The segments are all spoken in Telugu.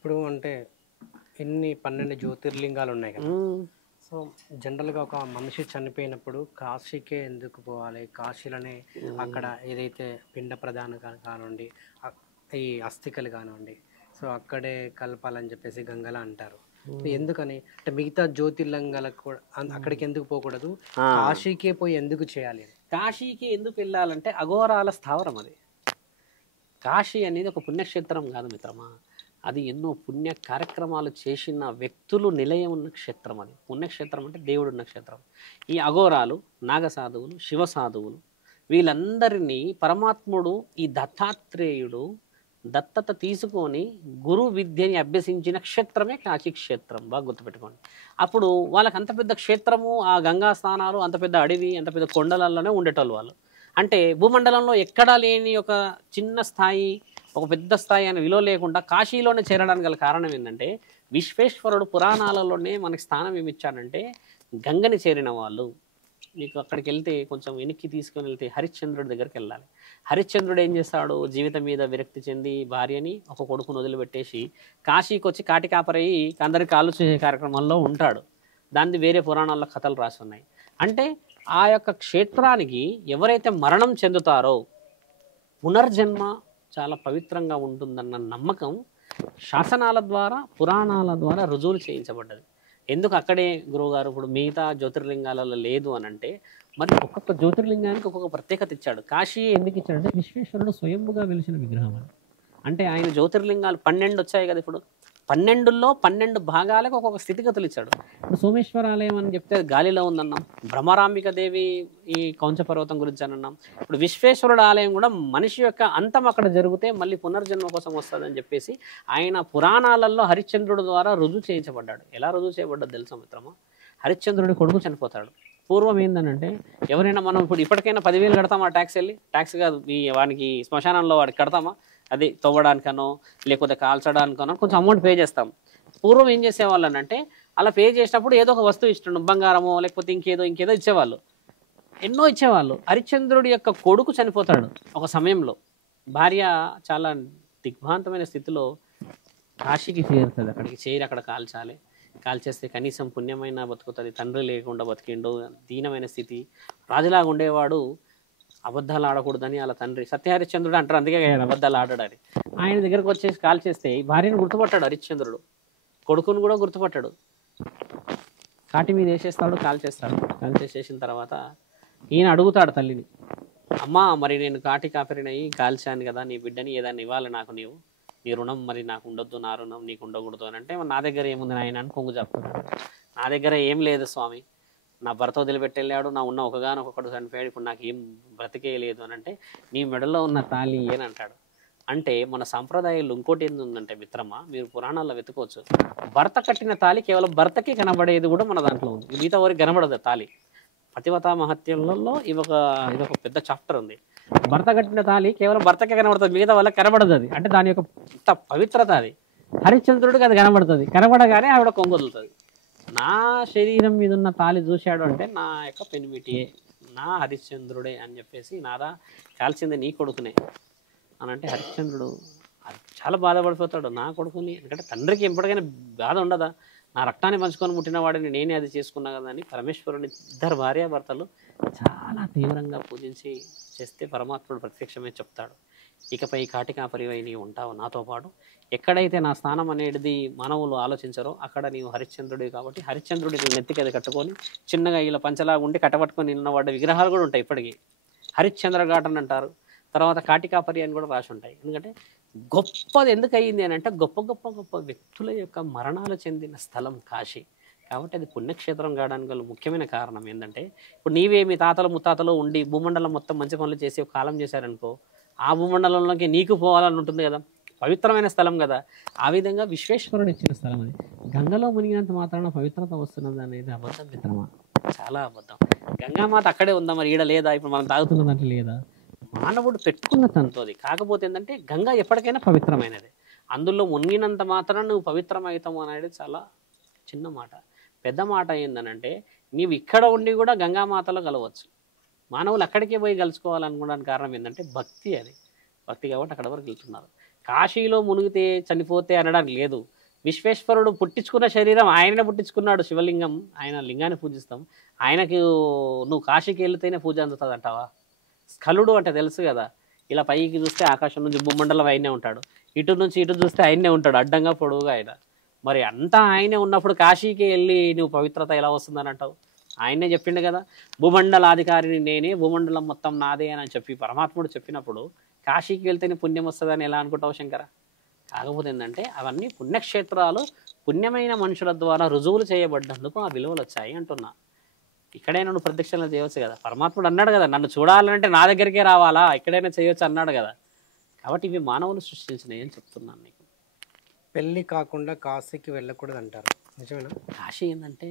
ఇప్పుడు అంటే ఎన్ని 12 జ్యోతిర్లింగాలు ఉన్నాయి కదా. సో జనరల్గా ఒక మనిషి చనిపోయినప్పుడు కాశీకే ఎందుకు పోవాలి, కాశీలోనే అక్కడ ఏదైతే పిండ ప్రదానం కానివ్వండి, అ- ఈ అస్థికలు కానివ్వండి, సో అక్కడే కలపాలని చెప్పేసి గంగలా అంటారు. సో ఎందుకని అంటే మిగతా జ్యోతిర్లింగాలకు కూడా అక్కడికి ఎందుకు పోకూడదు, కాశీకే పోయి ఎందుకు చేయాలి అని? కాశీకి ఎందుకు వెళ్ళాలంటే అఘోరాల స్థావరం అది. కాశీ అనేది ఒక పుణ్యక్షేత్రం కాదు మిత్రమా, అది ఎన్నో పుణ్య కార్యక్రమాలు చేసిన వ్యక్తులు నిలయం ఉన్న క్షేత్రం. అది పుణ్యక్షేత్రం అంటే దేవుడు ఉన్న క్షేత్రం. ఈ అఘోరాలు, నాగసాధువులు, శివసాధువులు వీళ్ళందరినీ పరమాత్ముడు ఈ దత్తాత్రేయుడు దత్తత తీసుకొని గురు విద్యని అభ్యసించిన క్షేత్రమే కాశీ క్షేత్రం. బాగా గుర్తుపెట్టుకోండి. అప్పుడు వాళ్ళకి అంత పెద్ద క్షేత్రము, ఆ గంగా స్నానాలు, అంత పెద్ద అడవి, అంత పెద్ద కొండలలోనే ఉండేటోళ్ళు వాళ్ళు. అంటే భూమండలంలో ఎక్కడా లేని ఒక చిన్న స్థాయి, ఒక పెద్ద స్థాయి అనే విలువ లేకుండా కాశీలోనే చేరడానికి గల కారణం ఏంటంటే, విశ్వేశ్వరుడు పురాణాలలోనే మనకి స్థానం ఏమిచ్చాడంటే, గంగని చేరిన వాళ్ళు. మీకు అక్కడికి వెళ్తే కొంచెం వెనక్కి తీసుకొని వెళ్తే హరిశ్చంద్రుడి దగ్గరికి వెళ్ళాలి. హరిశ్చంద్రుడు ఏం చేస్తాడు, జీవితం మీద విరక్తి చెంది భార్యని, ఒక కొడుకును వదిలిపెట్టేసి కాశీకి వచ్చి కాటికాపరయ్యి అందరికి కాలు చేసే కార్యక్రమంలో ఉంటాడు. దాన్ని వేరే పురాణాల్లో కథలు రాసి ఉన్నాయి. అంటే ఆ యొక్క క్షేత్రానికి ఎవరైతే మరణం చెందుతారో పునర్జన్మ చాలా పవిత్రంగా ఉంటుందన్న నమ్మకం శాసనాల ద్వారా, పురాణాల ద్వారా రుజువులు చేయించబడ్డది. ఎందుకు అక్కడే గురువుగారు ఇప్పుడు మిగతా జ్యోతిర్లింగాలలో లేదు అని అంటే, మరి ఒక్కొక్క జ్యోతిర్లింగానికి ఒక్కొక్క ప్రత్యేకత ఇచ్చాడు. కాశీ ఎందుకు ఇచ్చాడంటే విశ్వేశ్వరుడు స్వయంభుగా వెలిసిన విగ్రహం అని. అంటే ఆయన జ్యోతిర్లింగాలు 12 వచ్చాయి కదా. ఇప్పుడు 12లో 12 భాగాలకు ఒక్కొక్క స్థితిగతులు ఇచ్చాడు. ఇప్పుడు సోమేశ్వర ఆలయం అని చెప్తే గాలిలో ఉందన్నాం, భ్రమరాంబిక దేవి ఈ కౌంచ పర్వతం గురించి అని అన్నాం. ఇప్పుడు విశ్వేశ్వరుడు ఆలయం కూడా మనిషి యొక్క అంతం అక్కడ జరిగితే మళ్ళీ పునర్జన్మ కోసం వస్తుందని చెప్పేసి ఆయన పురాణాలలో హరిశ్చంద్రుడి ద్వారా రుజువు చేయించబడ్డాడు. ఎలా రుజువు చేయబడ్డాడు తెలుసా మిత్రమా? హరిశ్చంద్రుడి కొడుకు చనిపోతాడు. పూర్వం ఏంటంటే ఎవరైనా మనం ఇప్పుడు ఇప్పటికైనా 10,000 కడతామా ట్యాక్స్ వెళ్ళి, ట్యాక్స్ కాదు వానికి శ్మశానంలో వాడికి కడతామా, అది తవ్వడానికనో లేకపోతే కాల్చడానికనో కొంచెం అమౌంట్ పే చేస్తాం. పూర్వం ఏం చేసేవాళ్ళని అంటే అలా పే చేసినప్పుడు ఏదో ఒక వస్తువు ఇష్టం, బంగారమో లేకపోతే ఇంకేదో ఇచ్చేవాళ్ళు, ఎన్నో ఇచ్చేవాళ్ళు. హరిశ్చంద్రుడి యొక్క కొడుకు చనిపోతాడు ఒక సమయంలో. భార్య చాలా దిగ్భ్రాంతమైన స్థితిలో కాశీకి చేరుతుంది. అక్కడికి చేరి అక్కడ కాల్చేస్తే కనీసం పుణ్యమైన బతుకుతుంది. తండ్రి లేకుండా బతికిండు, దీనమైన స్థితి. రాజులాగా ఉండేవాడు అబద్ధాలు ఆడకూడదని అలా తండ్రి సత్యహరిశ్చంద్రుడు అంటారు, అందుకే అబద్ధాలు ఆడాడని. ఆయన దగ్గరకు వచ్చేసి కాల్చేస్తే భార్యను గుర్తుపట్టాడు హరిశ్చంద్రుడు, కొడుకును కూడా గుర్తుపట్టాడు. కాటి మీద వేసేస్తాడు, కాల్చేసేసిన తర్వాత ఈయన అడుగుతాడు తల్లిని, అమ్మా మరి నేను కాటి కాపరినయి కాల్చాను కదా, నీ బిడ్డని ఏదైనా ఇవ్వాలి నాకు, నీ రుణం మరి నాకు ఉండొద్దు, నా రుణం నీకు ఉండకూడదు అని అంటే, నా దగ్గర ఏముంది నాయన అని కొంగు చెప్తున్నాడు. నా దగ్గర ఏం లేదు స్వామి, నా భర్త వదిలిపెట్టి వెళ్ళాడు, నా ఉన్న ఒకగానొకడు చనిపోయాడు, ఇప్పుడు నాకు ఏం బ్రతికే లేదు అని అంటే, నీ మెడలో ఉన్న తాళి అని అంటాడు. అంటే మన సాంప్రదాయాలు ఇంకోటి ఏంది ఉందంటే మిత్రమా, మీరు పురాణాల్లో వెతుకోవచ్చు, భర్త కట్టిన తాళి కేవలం భర్తకి కనబడేది కూడా మన దాంట్లో ఉంది, మిగతా వారికి కనబడదు తాళి. పతివతా మహత్యంలో ఇదొక పెద్ద చాప్టర్ ఉంది. భర్త కట్టిన తాళి కేవలం భర్తకే కనబడుతుంది, మిగతా వాళ్ళకి కనబడదు. అది అంటే దాని యొక్క ఇంత పవిత్రత అది. హరిశ్చంద్రుడికి అది కనబడుతుంది, కనబడగానే ఆవిడ కొంగొదులుతుంది. నా శరీరం మీద ఉన్న తాళి చూశాడు అంటే నా యొక్క పెనిమిటియే, నా హరిశ్చంద్రుడే అని చెప్పేసి, నాదా కాల్చింది నీ కొడుకునే అని అంటే హరిశ్చంద్రుడు చాలా బాధపడిపోతాడు. నా కొడుకుని, ఎందుకంటే తండ్రికి ఎప్పటికైనా బాధ ఉండదా, నా రక్తాన్ని పంచుకొని పుట్టిన వాడిని నేనే అది చేసుకున్నా కదా అని పరమేశ్వరుని ఇద్దరు భార్యాభర్తలు చాలా తీవ్రంగా పూజించి చేస్తే పరమాత్ముడు ప్రత్యక్షమే చెప్తాడు, ఇకపై కాటికాపరివై నీవు ఉంటావు నాతో పాటు. ఎక్కడైతే నా స్థానం అనేది మానవులు ఆలోచించారో అక్కడ నీవు హరిశ్చంద్రుడి కాబట్టి, హరిశ్చంద్రుడి నెత్తికి అది కట్టుకొని చిన్నగా ఇలా పంచలాగా ఉండి కట్టబట్టుకొని నిన్నవాడ విగ్రహాలు కూడా ఉంటాయి ఇప్పటికీ. హరిశ్చంద్ర ఘాట్ అని అంటారు. తర్వాత కాటికాపరి అని కూడా రాసి ఉంటాయి. ఎందుకంటే గొప్పది ఎందుకు అయ్యింది అని అంటే, గొప్ప వ్యక్తుల యొక్క మరణాలు చెందిన స్థలం కాశీ కాబట్టి అది పుణ్యక్షేత్రం కావడానికి గల ముఖ్యమైన కారణం ఏంటంటే, ఇప్పుడు నీవే మీ తాతలు ముత్తాతలు ఉండి భూమండలం మొత్తం మంచి పనులు చేసి ఒక కాలం చేశారనుకో, ఆ భూమండలంలోకి నీకు పోవాలని ఉంటుంది కదా, పవిత్రమైన స్థలం కదా. ఆ విధంగా విశ్వేశ్వరుడు ఇచ్చిన స్థలం అది. గంగలో మునిగినంత మాత్రాన పవిత్రత వస్తున్నది అనేది అబద్ధం మిత్రమా, చాలా అబద్ధం. గంగామాత అక్కడే ఉందా, మరి ఈడ లేదా, ఇప్పుడు మనం తాగుతున్నదంటే లేదా, మానవుడు పెట్టుకున్న తంతోది. కాకపోతే ఏంటంటే గంగా ఎప్పటికైనా పవిత్రమైనది, అందులో మునిగినంత మాత్రం నువ్వు పవిత్రమవుతాము అనేది చాలా చిన్న మాట. పెద్ద మాట ఏందనంటే, నీవు ఇక్కడ ఉండి కూడా గంగామాతలో కలవచ్చు. మానవులు అక్కడికే పోయి కలుసుకోవాలనుకోవడానికి కారణం ఏంటంటే భక్తి. అది భక్తి కాబట్టి అక్కడ వరకు వెళ్తున్నారు. కాశీలో మునిగితే చనిపోతే అనడానికి లేదు. విశ్వేశ్వరుడు పుట్టించుకున్న శరీరం ఆయననే పుట్టించుకున్నాడు శివలింగం, ఆయన లింగాన్ని పూజిస్తాం. ఆయనకు నువ్వు కాశీకి వెళితేనే పూజ అందుతుంది అంటావా? స్ఖలుడు అంటే తెలుసు కదా, ఇలా పైకి చూస్తే ఆకాశం నుంచి భూమండలం ఆయనే ఉంటాడు, ఇటు నుంచి ఇటు చూస్తే ఆయనే ఉంటాడు, అడ్డంగా పొడవుగా ఆయన. మరి అంతా ఆయనే ఉన్నప్పుడు కాశీకి వెళ్ళి నువ్వు పవిత్రత ఎలా వస్తుందని అంటావు? ఆయనే చెప్పిండు కదా, భూమండలాధికారిని నేనే, భూమండలం మొత్తం నాదే అని చెప్పి పరమాత్ముడు చెప్పినప్పుడు కాశీకి వెళ్తేనే పుణ్యం వస్తుందని ఎలా అనుకుంటావు శంకర? కాకపోతే ఏంటంటే అవన్నీ పుణ్యక్షేత్రాలు పుణ్యమైన మనుషుల ద్వారా రుజువులు చేయబడ్డందుకు ఆ విలువలు వచ్చాయి అంటున్నా. ఇక్కడే నువ్వు ప్రదక్షిణలు చేయవచ్చు కదా, పరమాత్ముడు అన్నాడు కదా, నన్ను చూడాలంటే నా దగ్గరికే రావాలా, ఎక్కడైనా చేయొచ్చు అన్నాడు కదా. కాబట్టి ఇవి మానవులు సృష్టించినవి అని చెప్తున్నాను నీకు. పెళ్ళి కాకుండా కాశీకి వెళ్ళకూడదు అంటారు, నిజమేనా? కాశీ ఏంటంటే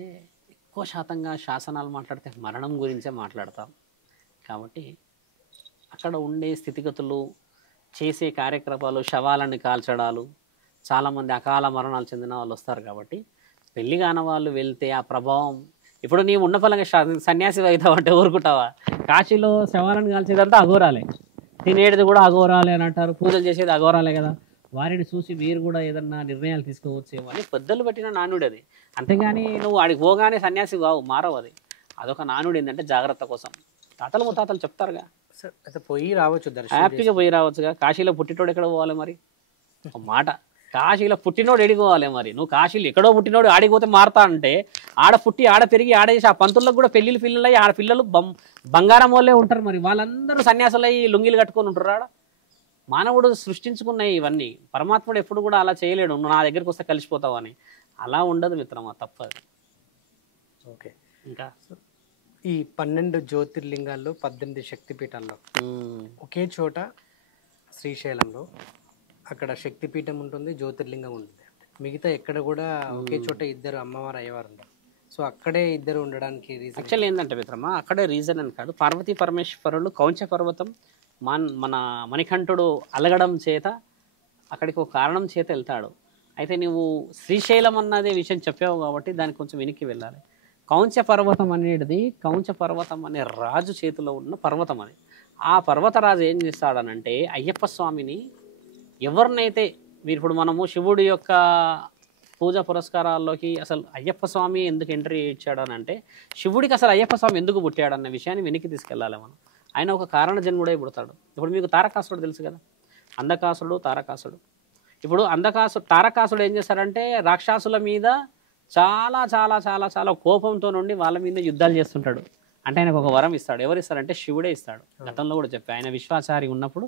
ఎక్కువ శాతంగా శాసనాలు మాట్లాడితే మరణం గురించే మాట్లాడతాం. కాబట్టి అక్కడ ఉండే స్థితిగతులు, చేసే కార్యక్రమాలు, శవాలను కాల్చడాలు, చాలామంది అకాల మరణాలు చెందిన వాళ్ళు వస్తారు. కాబట్టి పెళ్లి కాని వాళ్ళు వెళ్తే ఆ ప్రభావం, ఇప్పుడు నీవు ఉన్న ఫలంగా సన్యాసి అవుతావు అంటే ఊరుకుంటావా? కాశీలో శవాలను కాల్చేదంతా అఘోరాలే, తినేది కూడా అఘోరాలే అని అంటారు, పూజలు చేసేది అఘోరాలే కదా. వారిని చూసి మీరు కూడా ఏదన్నా నిర్ణయాలు తీసుకోవచ్చేమో అని పెద్దలు పెట్టిన నానుడి అది. అంతేగాని నువ్వు ఆడికి పోగానే సన్యాసి కావు, మారవు. అదొక నానుడు. ఏంటంటే జాగ్రత్త కోసం తాతలు ముత్తాతలు చెప్తారుగా. సార్ అయితే పోయి రావచ్చు, హ్యాపీగా పోయి రావచ్చుగా. కాశీలో పుట్టినోడు ఎక్కడ పోవాలి మరి? ఒక మాట, కాశీలో పుట్టినోడు ఎడిపోవాలి మరి. నువ్వు కాశీలో ఎక్కడో పుట్టినోడు ఆడిపోతే మారుతా అంటే, ఆడ పుట్టి ఆడ పెరిగి ఆడ చేసి ఆ పంతులకు కూడా పిల్లలు అయ్యి ఆడ పిల్లలు బంగారం వాళ్ళే ఉంటారు. మరి వాళ్ళందరూ సన్యాసులయ్యి లుంగిలు కట్టుకొని ఉంటారు ఆడ. మానవుడు సృష్టించుకున్నాయి ఇవన్నీ. పరమాత్ముడు ఎప్పుడు కూడా అలా చేయలేడు, నువ్వు నా దగ్గరికి వస్తే కలిసిపోతావు అని. అలా ఉండదు మిత్రమా, తప్పదు. ఓకే. ఇంకా ఈ 12 జ్యోతిర్లింగాల్లో 18 శక్తిపీఠాల్లో ఒకే చోట శ్రీశైలంలో అక్కడ శక్తిపీఠం ఉంటుంది, జ్యోతిర్లింగం ఉంటుంది. మిగతా ఎక్కడ కూడా ఒకే చోట ఇద్దరు అమ్మవారు అయ్యవారు ఉంటారు. సో అక్కడే ఇద్దరు ఉండడానికి రీజన్ యాక్చువల్ ఏంటంటే మిత్రమా, అక్కడే రీజన్ అని కాదు. పార్వతీ పరమేశ్వరులు కౌంచ పర్వతం మన మణికంఠుడు అలగడం చేత అక్కడికి ఒక కారణం చేత వెళ్తాడు. అయితే నువ్వు శ్రీశైలం అన్నదే విషయం చెప్పావు కాబట్టి దానికి కొంచెం వెనక్కి వెళ్ళాలి. కౌంచ పర్వతం అనేది, కౌంచ పర్వతం అనే రాజు చేతిలో ఉన్న పర్వతం అది. ఆ పర్వతరాజు ఏం చేస్తాడనంటే, అయ్యప్ప స్వామిని ఎవరినైతే ఇప్పుడు మనము శివుడి యొక్క పూజా పురస్కారాల్లోకి అసలు అయ్యప్ప స్వామి ఎందుకు ఎంట్రీ ఇచ్చాడనంటే, శివుడికి అసలు అయ్యప్ప స్వామి ఎందుకు పుట్టాడన్న విషయాన్ని వెనక్కి తీసుకెళ్ళాలి మనం. ఆయన ఒక కారణ జన్ముడై పుడతాడు. ఇప్పుడు మీకు తారకాసుడు తెలుసు కదా, అంధకాసుడు తారకాసుడు. ఇప్పుడు తారకాసుడు ఏం చేస్తాడంటే, రాక్షసుల మీద చాలా చాలా చాలా చాలా కోపంతో నుండి వాళ్ళ మీద యుద్ధాలు చేస్తుంటాడు. అంటే ఆయనకు ఒక వరం ఇస్తాడు. ఎవరు ఇస్తారంటే శివుడే ఇస్తాడు. గతంలో కూడా చెప్పి ఆయన విశ్వాసారి ఉన్నప్పుడు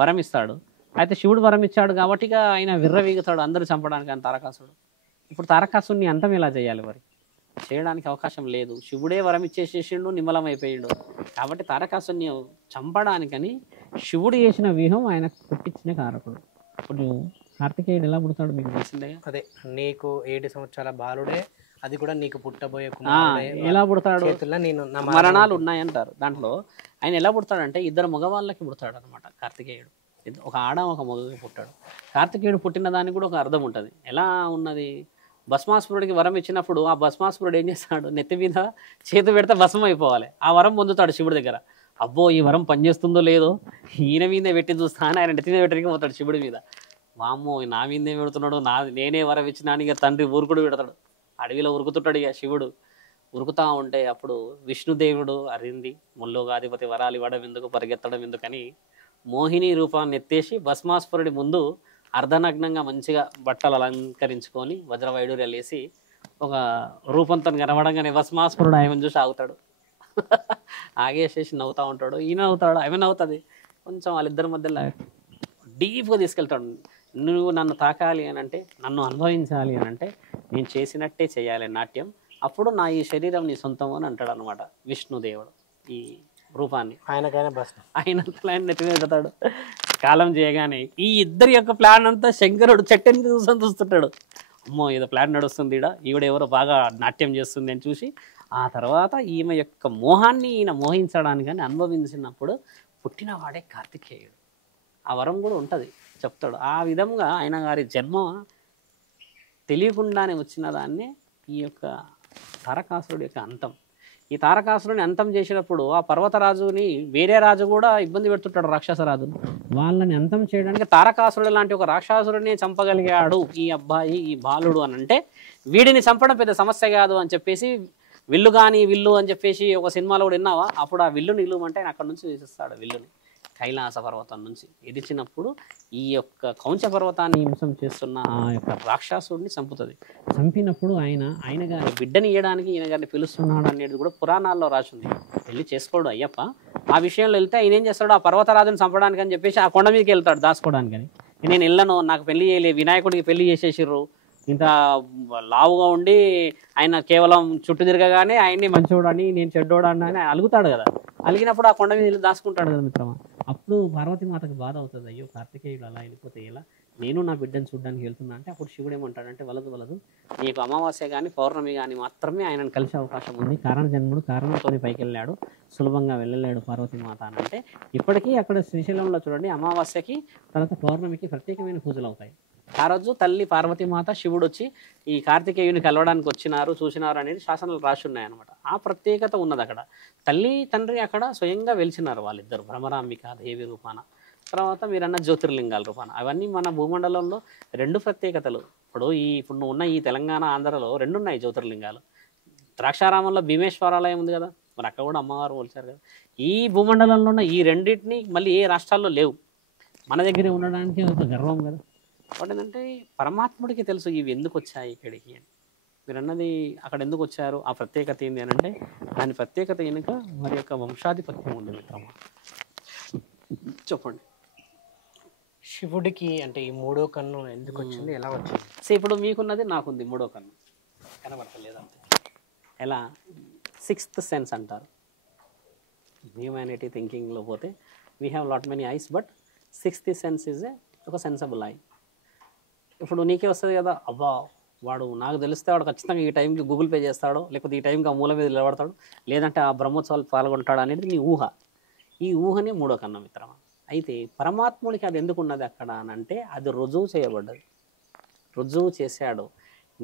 వరం ఇస్తాడు. అయితే శివుడు వరం ఇచ్చాడు కాబట్టి ఆయన విర్రవీగుతాడు అందరూ చంపడానికి అని తారకాసుడు. ఇప్పుడు తారకాసుడిని అంతం ఎలా చేయాలి మరి? చేయడానికి అవకాశం లేదు. శివుడే వరం ఇచ్చేసేసిండు, నిమ్మలమైపోయిండు. కాబట్టి తారకాసుడిని చంపడానికని శివుడు చేసిన వ్యూహం ఆయన పుట్టించిన కారకుడు. ఇప్పుడు కార్తికేయుడు ఎలా పుడతాడు మీకు తెలిసిందే. అదే నీకు 7 సంవత్సరాల బాలుడే, అది కూడా నీకు పుట్టబోయే కుమారుడే. ఎలా పుడతాడు? నేను మరణాలు ఉన్నాయంటారు. దాంట్లో ఆయన ఎలా పుడతాడంటే, ఇద్దరు మగవాళ్ళకి పుడతాడు అనమాట కార్తికేయుడు. ఒక ఆడ ఒక మగకి పుట్టాడు. కార్తికేయుడు పుట్టిన దానికి కూడా ఒక అర్థం ఉంటుంది. ఎలా ఉన్నది? భస్మాసురుడికి వరం ఇచ్చినప్పుడు ఆ భస్మాసురుడు ఏం చేస్తాడు, నెత్తి మీద చేతి పెడితే భస్మం అయిపోవాలి. ఆ వరం పొందుతాడు శివుడి దగ్గర. అబ్బో ఈ వరం పనిచేస్తుందో లేదో ఈయన మీదే పెట్టి చూస్తా అని ఆయన నెత్తి మీద పెట్టడానికి పోతాడు శివుడి మీద. వామ్మో నా మీదే పెడుతున్నాడు, నేనే వరం ఇచ్చినాను. ఇక తండ్రి ఊరుకుడు పెడతాడు, అడవిలో ఉరుకుతుంటాడు. ఇక శివుడు ఉరుకుతా ఉంటే అప్పుడు విష్ణుదేవుడు అరింది, ముల్లోగాధిపతి వరాలు ఇవ్వడం ఎందుకు, పరిగెత్తడం ఎందుకని మోహిని రూపాన్ని ఎత్తేసి భస్మాసురుడి ముందు అర్ధనగ్నంగా మంచిగా బట్టలు అలంకరించుకొని వజ్రవైడూర్యాలు వేసి ఒక రూపంతో కనబడంగానే భస్మాసురుడు ఆయన చూసి ఆగుతాడు. ఆగేసేసి నవ్వుతూ ఉంటాడు. ఈయన నవ్వుతాడు, ఆమె నవ్వుతుంది. కొంచెం వాళ్ళిద్దరి మధ్యలో డీప్గా తీసుకెళ్తాడు. నువ్వు నన్ను తాకాలి అని అంటే, నన్ను అనుభవించాలి అని అంటే నేను చేసినట్టే చేయాలి నాట్యం, అప్పుడు నా ఈ శరీరం నీ సొంతం అని అంటాడు అనమాట విష్ణుదేవుడు. ఈ రూపాన్ని ఆయన నెత్తి మీద పెడతాడు. కాలం చేయగానే ఈ ఇద్దరి యొక్క ప్లాన్ అంతా శంకరుడు చెట్టుని చూస్తుంటాడు. అమ్మో ఏదో ప్లాన్ నడుస్తుంది, ఈవిడ ఎవరో బాగా నాట్యం చేస్తుంది అని చూసి ఆ తర్వాత ఈమె యొక్క మోహాన్ని ఈయన మోహించడానికి అని అనుభవించినప్పుడు పుట్టినవాడే కార్తికేయుడు. ఆ వరం కూడా ఉంటుంది చెప్తాడు. ఆ విధంగా ఆయన గారి జన్మ తెలియకుండానే వచ్చిన దాన్నే ఈ యొక్క తారకాసురుడి యొక్క అంతం. ఈ తారకాసురుని అంతం చేసినప్పుడు ఆ పర్వతరాజుని వేరే రాజు కూడా ఇబ్బంది పెడుతుంటాడు, రాక్షస రాజును. వాళ్ళని అంతం చేయడానికి తారకాసురుడు లాంటి ఒక రాక్షసుడిని చంపగలిగాడు ఈ అబ్బాయి, ఈ బాలుడు అని అంటే వీడిని చంపడం పెద్ద సమస్య కాదు అని చెప్పేసి విల్లు కానీ విల్లు అని చెప్పేసి ఒక సినిమాలో కూడా విన్నావా, అప్పుడు ఆ విల్లుని నిలువమంటే ఆయన అక్కడ నుంచి తీసిస్తాడు విల్లుని కైలాస పర్వతం నుంచి ఎదిచినప్పుడు ఈ యొక్క కౌంచ పర్వతాన్ని హింసం చేస్తున్న ఆ యొక్క రాక్షసుడిని చంపుతుంది. చంపినప్పుడు ఆయన గారి బిడ్డని ఇవ్వడానికి ఈయన గారిని పిలుస్తున్నాడు అనేది కూడా పురాణాల్లో రాసింది. వెళ్ళి చేసుకోడు అయ్యప్ప. ఆ విషయంలో వెళ్తే ఆయన ఏం చేస్తాడు, ఆ పర్వతరాజుని చంపడానికి అని చెప్పేసి ఆ కొండ మీదకి వెళ్తాడు దాచుకోవడానికి అని. నేను వెళ్ళను, నాకు పెళ్లి చేయలే, వినాయకుడికి పెళ్లి చేసేసిర్రు, ఇంత లావుగా ఉండి ఆయన కేవలం చుట్టూ తిరగగానే ఆయన్ని మంచోడని నేను చెడ్డోడని అని అలుగుతాడు కదా. అలిగినప్పుడు ఆ కొండ మీద వెళ్ళి దాచుకుంటాడు కదా మిత్రమా. అప్పుడు పార్వతీ మాతకు బాధ అవుతుంది, అయ్యో కార్తికేయుడు అలా వెళ్ళిపోతే ఎలా, నేను నా బిడ్డను చూడడానికి వెళ్తున్నా అంటే అప్పుడు శివుడు ఏమంటాడంటే వలదు నీకు అమావాస్య కానీ పౌర్ణమి కానీ మాత్రమే ఆయనను కలిసే అవకాశం ఉంది, కారణ జన్ముడు కారణంతో పైకి వెళ్ళాడు, సులభంగా వెళ్ళలేడు పార్వతీ మాత అని అంటే ఇప్పటికీ అక్కడ శ్రీశైలంలో చూడండి అమావాస్యకి తర్వాత పౌర్ణమికి ప్రత్యేకమైన పూజలు అవుతాయి. ఆ రోజు తల్లి పార్వతీమాత శివుడు వచ్చి ఈ కార్తికేయుని కలవడానికి వచ్చినారు చూసినారు అనేది శాసనాలు రాసి ఉన్నాయి అనమాట. ఆ ప్రత్యేకత ఉన్నది అక్కడ. తల్లి తండ్రి అక్కడ స్వయంగా వెలిచినారు వాళ్ళిద్దరు, భ్రమరాంబిక దేవి రూపాన, తర్వాత మీరన్న జ్యోతిర్లింగాల రూపాన. అవన్నీ మన భూమండలంలో రెండు ప్రత్యేకతలు. ఇప్పుడు ఉన్న ఈ తెలంగాణ ఆంధ్రలో రెండు ఉన్నాయి జ్యోతిర్లింగాలు. ద్రాక్షారామంలో భీమేశ్వరాలయం ఉంది కదా, మరి అక్కడ కూడా అమ్మవారు పోల్చారు కదా. ఈ భూమండలంలో ఉన్న ఈ రెండింటిని మళ్ళీ ఏ రాష్ట్రాల్లో లేవు, మన దగ్గరే ఉండడానికి ఒక గర్వం కదా. కాబట్టి ఏంటంటే పరమాత్ముడికి తెలుసు ఇవి ఎందుకు వచ్చాయి ఇక్కడికి అని. మీరు అన్నది అక్కడ ఎందుకు వచ్చారు, ఆ ప్రత్యేకత ఏంది అని అంటే దాని ప్రత్యేకత వెనుక మరి యొక్క వంశాధిపత్యం ఉంది మిత్రమా. చెప్పండి. శివుడికి అంటే ఈ మూడో కన్ను ఎందుకు వచ్చింది, ఎలా వచ్చింది? సో ఇప్పుడు మీకున్నది నాకుంది మూడో కన్ను, కనబడతలేదు అంతే. ఎలా సిక్స్త్ సెన్స్ అంటారు హ్యూమానిటీ థింకింగ్లో పోతే. We have lot many ice but sixth sense is ఒక సెన్సబుల్ ఐ. ఇప్పుడు నీకే వస్తుంది కదా, అబ్బా వాడు నాకు తెలిస్తే వాడు ఖచ్చితంగా ఈ టైంకి గూగుల్ పే చేస్తాడో, లేకపోతే ఈ టైంకి ఆ మూల మీద నిలబడతాడు, లేదంటే ఆ బ్రహ్మోత్సవాలు పాల్గొంటాడు అనేది నీ ఊహ. ఈ ఊహనే మూడో కన్ను మిత్రమా. అయితే పరమాత్ముడికి అది ఎందుకు ఉన్నది అక్కడ అని అంటే అది రుజువు చేయబడ్డది. రుజువు చేశాడు,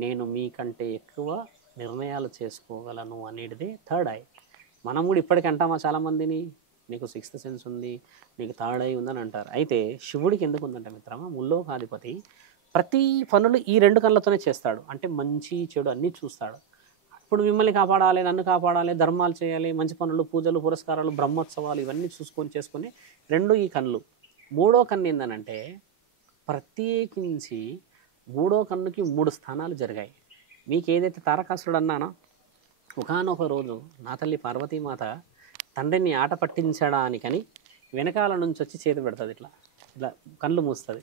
నేను మీకంటే ఎక్కువ నిర్ణయాలు చేసుకోగలను అనేది థర్డ్ ఐ. మనం కూడా ఇప్పటికీ అంటామా చాలామందిని, నీకు సిక్స్త్ సెన్స్ ఉంది, నీకు థర్డ్ ఐ ఉందని అంటారు. అయితే శివుడికి ఎందుకు ఉందంటే మిత్రమా, ముల్లోకాధిపతి ప్రతి పనులు ఈ రెండు కళ్ళతోనే చేస్తాడు. అంటే మంచి చెడు అన్నీ చూస్తాడు. ఇప్పుడు మిమ్మల్ని కాపాడాలి, నన్ను కాపాడాలి, ధర్మాలు చేయాలి, మంచి పనులు, పూజలు, పురస్కారాలు, బ్రహ్మోత్సవాలు ఇవన్నీ చేసుకొని రెండు ఈ కన్నులు. మూడో కన్ను ఏందనంటే ప్రత్యేకించి మూడో కన్నుకి 3 స్థానాలు జరిగాయి. మీకు ఏదైతే తారకాసురుడు అన్నానో, ఒకానొక రోజు నా తల్లి పార్వతీమాత తండ్రిని ఆట పట్టించడానికని వెనకాల నుంచి వచ్చి చేతి పెడుతుంది, ఇట్లా ఇలా కళ్ళు మూస్తుంది.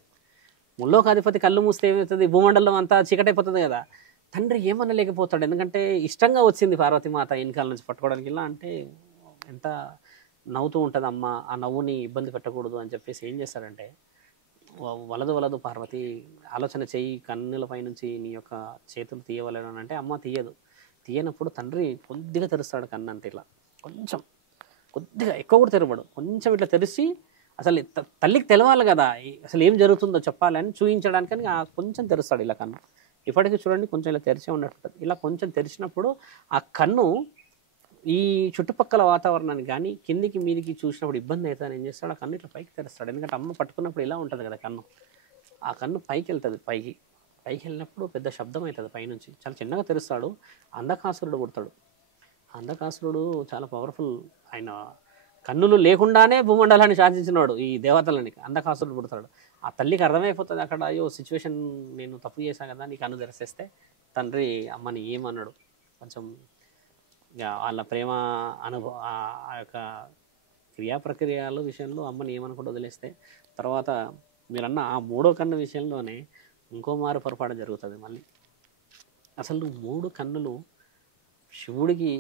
ముల్లోకాధిపతి కళ్ళు మూస్తే ఏమవుతుంది, భూమండలం అంతా చీకటైపోతుంది కదా. తండ్రి ఏమనలేకపోతాడు, ఎందుకంటే ఇష్టంగా వచ్చింది పార్వతీమాత వెనకాల నుంచి పట్టుకోవడానికి. ఇలా అంటే ఎంత నవ్వుతూ ఉంటుంది అమ్మ, ఆ నవ్వుని ఇబ్బంది పెట్టకూడదు అని చెప్పేసి ఏం చేస్తాడంటే వలదు పార్వతి, ఆలోచన చెయ్యి, కన్నులపై నుంచి నీ యొక్క చేతులు తీయవలేను అంటే అమ్మ తీయదు. తీయనప్పుడు తండ్రి కొద్దిగా తెరుస్తాడు కన్ను, అంతే ఇట్లా కొంచెం, కొద్దిగా ఎక్కువ కూడా తెరవడు, కొంచెం ఇట్లా తెరిచి అసలు తల్లికి తెలవాలి కదా అసలు ఏం జరుగుతుందో చెప్పాలని చూపించడానికని కొంచెం తెరుస్తాడు ఇలా కన్ను. ఇప్పటికీ చూడండి కొంచెం ఇలా తెరిచే ఉన్నట్టు. ఇలా కొంచెం తెరిచినప్పుడు ఆ కన్ను ఈ చుట్టుపక్కల వాతావరణాన్ని కానీ కిందికి మీదికి చూసినప్పుడు ఇబ్బంది అవుతుందని ఏం చేస్తాడు, ఆ కన్ను ఇట్లా పైకి తెరుస్తాడు. ఎందుకంటే అమ్మ పట్టుకున్నప్పుడు ఇలా ఉంటుంది కదా కన్ను, ఆ కన్ను పైకి వెళ్తుంది. పైకి వెళ్ళినప్పుడు పెద్ద శబ్దం అవుతుంది పైనుంచి. చాలా చిన్నగా తెరుస్తాడు. అంధకాసురుడు పుడతాడు. అంధకాసురుడు చాలా పవర్ఫుల్. ఆయన కన్నులు లేకుండానే భూమండలాన్ని శాసించినవాడు, ఈ దేవతలని. అంధకాసురుడు పుడతాడు. ఆ తల్లికి అర్థమైపోతుంది అక్కడ, అయ్యో సిచ్యువేషన్ నేను తప్పు చేశాను కదా, నీకు కన్ను తెరిసేస్తే. తండ్రి అమ్మని ఏమన్నాడు, కొంచెం వాళ్ళ ప్రేమ ఆ యొక్క క్రియా ప్రక్రియల విషయంలో అమ్మని ఏమనుకుంటూ వదిలేస్తే, తర్వాత మీరన్న ఆ మూడో కన్ను విషయంలోనే ఇంకో మారు పొరపాటు జరుగుతుంది మళ్ళీ. అసలు 3 కన్నులు శివుడికి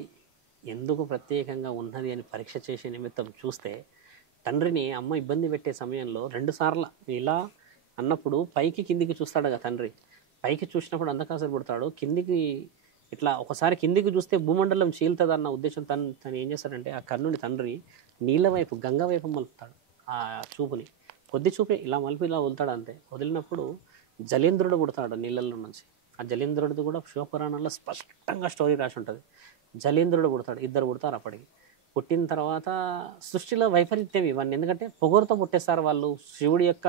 ఎందుకు ప్రత్యేకంగా ఉన్నది అని పరీక్ష చేసే నిమిత్తం చూస్తే, తండ్రిని అమ్మ ఇబ్బంది పెట్టే సమయంలో 2 సార్లు ఇలా అన్నప్పుడు పైకి కిందికి చూస్తాడు కదా తండ్రి. పైకి చూసినప్పుడు అంధకాసురుడు పుడతాడు, కిందికి ఇట్లా ఒకసారి కిందికి చూస్తే భూమండలం చీలుతుంది అన్న ఉద్దేశం తను ఏం చేస్తాడంటే ఆ కన్నుని తండ్రి నీళ్ళ వైపు, గంగ వైపు మలుపుతాడు. ఆ చూపుని కొద్ది చూపే ఇలా మలిపి ఇలా వదులుతాడు అంతే. వదిలినప్పుడు జలేంద్రుడు పుడతాడు నీళ్ళల్లో నుంచి. ఆ జలేంద్రుడిది కూడా శివపురాణంలో స్పష్టంగా స్టోరీ రాసి ఉంటుంది. జలేంద్రుడు పుడతాడు, ఇద్దరు పుడతారు అప్పటికి. పుట్టిన తర్వాత సృష్టిలో వైపరీత్యం ఇవన్నీ, ఎందుకంటే పొగరుతో పుట్టేస్తారు వాళ్ళు. శివుడి యొక్క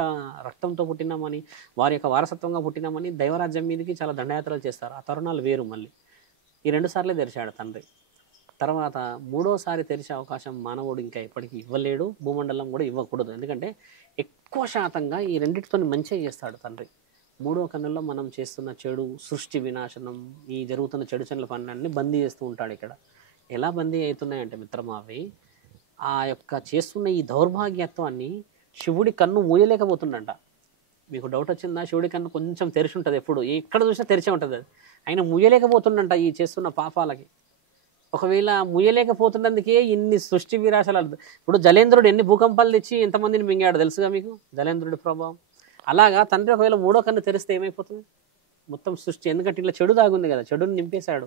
రక్తంతో పుట్టినామని, వారి యొక్క వారసత్వంగా పుట్టినామని దైవరాజ్యం మీదకి చాలా దండయాత్రలు చేస్తారు. ఆ తరుణాలు వేరు. మళ్ళీ ఈ 2 సార్లే తెరిచాడు తండ్రి. తర్వాత 3వసారి తెరిచే అవకాశం మానవుడు ఇంకా ఎప్పటికీ ఇవ్వలేడు, భూమండలం కూడా ఇవ్వకూడదు. ఎందుకంటే ఎక్కువ శాతంగా ఈ రెండింటితో మంచిగా చేస్తాడు తండ్రి. 3వ కన్నుల్లో మనం చేస్తున్న చెడు, సృష్టి వినాశనం, ఈ జరుగుతున్న చెడు చెండ్ల పనులన్నీ బందీ చేస్తూ ఉంటాడు. ఇక్కడ ఎలా బందీ అవుతున్నాయంటే మిత్రమా, అవి ఆ యొక్క చేస్తున్న ఈ దౌర్భాగ్యత్వాన్ని శివుడి కన్ను మూయలేకపోతుండంట. మీకు డౌట్ వచ్చిందా? శివుడి కన్ను కొంచెం తెరిచి ఉంటుంది, ఎప్పుడు ఎక్కడ చూసినా తెరిచే ఉంటుంది. అది ఆయన మూయలేకపోతుండంట ఈ చేస్తున్న పాపాలకి. ఒకవేళ ముయ్యలేకపోతున్నందుకే ఇన్ని సృష్టి వినాశాలు. ఇప్పుడు జలేంద్రుడు ఎన్ని భూకంపాలు తెచ్చి ఎంతమందిని మింగాడు తెలుసుగా మీకు, జలేంద్రుడి ప్రభావం. అలాగా తండ్రి ఒకవేళ 3వ కన్ను తెరిస్తే ఏమైపోతుంది మొత్తం సృష్టి? ఎందుకంటే ఇట్లా చెడు దాగుంది కదా, చెడుని నింపేశాడు.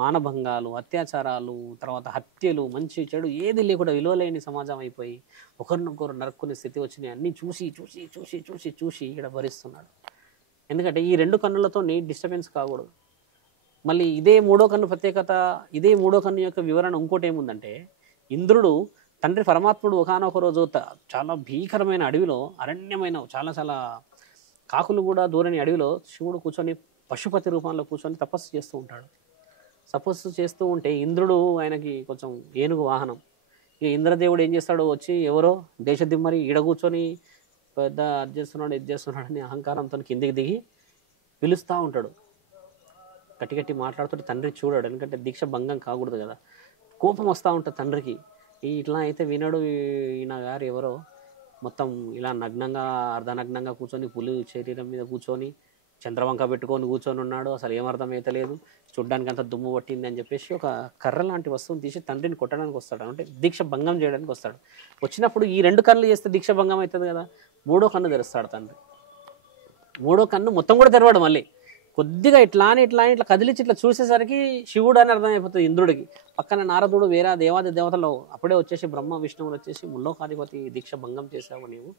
మానభంగాలు, అత్యాచారాలు, తర్వాత హత్యలు, మంచి చెడు ఏది లేకుండా విలువలేని సమాజం అయిపోయి ఒకరినొకరు నరుక్కునే స్థితి వచ్చినాయి. అన్నీ చూసి చూసి చూసి చూసి చూసి ఇక్కడ భరిస్తున్నాడు. ఎందుకంటే ఈ 2 కన్నులతో డిస్టర్బెన్స్ కాకూడదు. మళ్ళీ ఇదే 3వ కన్ను ప్రత్యేకత, ఇదే 3వ కన్ను యొక్క వివరణ ఇంకోటి ఏముందంటే, ఇంద్రుడు తండ్రి పరమాత్ముడు ఒకానొక రోజు చాలా భీకరమైన అడవిలో, అరణ్యమైన చాలా చాలా కాకులు కూడా దూరని అడవిలో శివుడు కూర్చొని పశుపతి రూపంలో కూర్చొని తపస్సు చేస్తూ ఉంటాడు. తపస్సు చేస్తూ ఉంటే ఇంద్రుడు ఆయనకి కొంచెం ఏనుగు వాహనం. ఇక ఇంద్రదేవుడు ఏం చేస్తాడు, వచ్చి ఎవరో దేశదిమ్మరి ఈడ కూర్చొని పెద్ద అది చేస్తున్నాడు ఇది చేస్తున్నాడు అని అహంకారంతో కిందికి దిగి పిలుస్తూ ఉంటాడు. గట్టి గట్టి మాట్లాడుతుంటే తండ్రి చూడాడు, ఎందుకంటే దీక్ష భంగం కాకూడదు కదా. కోపం వస్తూ ఉంటుంది తండ్రికి. ఇట్లా అయితే వినడు ఈయన గారు ఎవరో మొత్తం ఇలా నగ్నంగా అర్ధనగ్నంగా కూర్చొని పులి శరీరం మీద కూర్చొని చంద్రవంక పెట్టుకొని కూర్చొని ఉన్నాడు, అసలు ఏమర్థమైతే లేదు, చూడ్డానికి అంత దుమ్ము పట్టింది అని చెప్పేసి ఒక కర్ర లాంటి వస్తువుని తీసి తండ్రిని కొట్టడానికి వస్తాడు, అంటే దీక్ష భంగం చేయడానికి వస్తాడు. వచ్చినప్పుడు ఈ 2 కన్నులు చేస్తే దీక్ష భంగం అవుతుంది కదా. 3వ కన్ను తెరుస్తాడు తండ్రి. 3వ కన్ను మొత్తం కూడా తెరవాడు. మళ్ళీ కొద్దిగా ఇట్లా ఇట్లా కదిలించి ఇట్లా చూసేసరికి శివుడు అని అర్థమైపోతుంది ఇంద్రుడికి. పక్కన నారదుడు వేరే దేవాది దేవతలు అప్పుడే వచ్చేసి బ్రహ్మ విష్ణువులు వచ్చేసి ముల్లోకాధిపతి దీక్ష భంగం చేసావు నీవు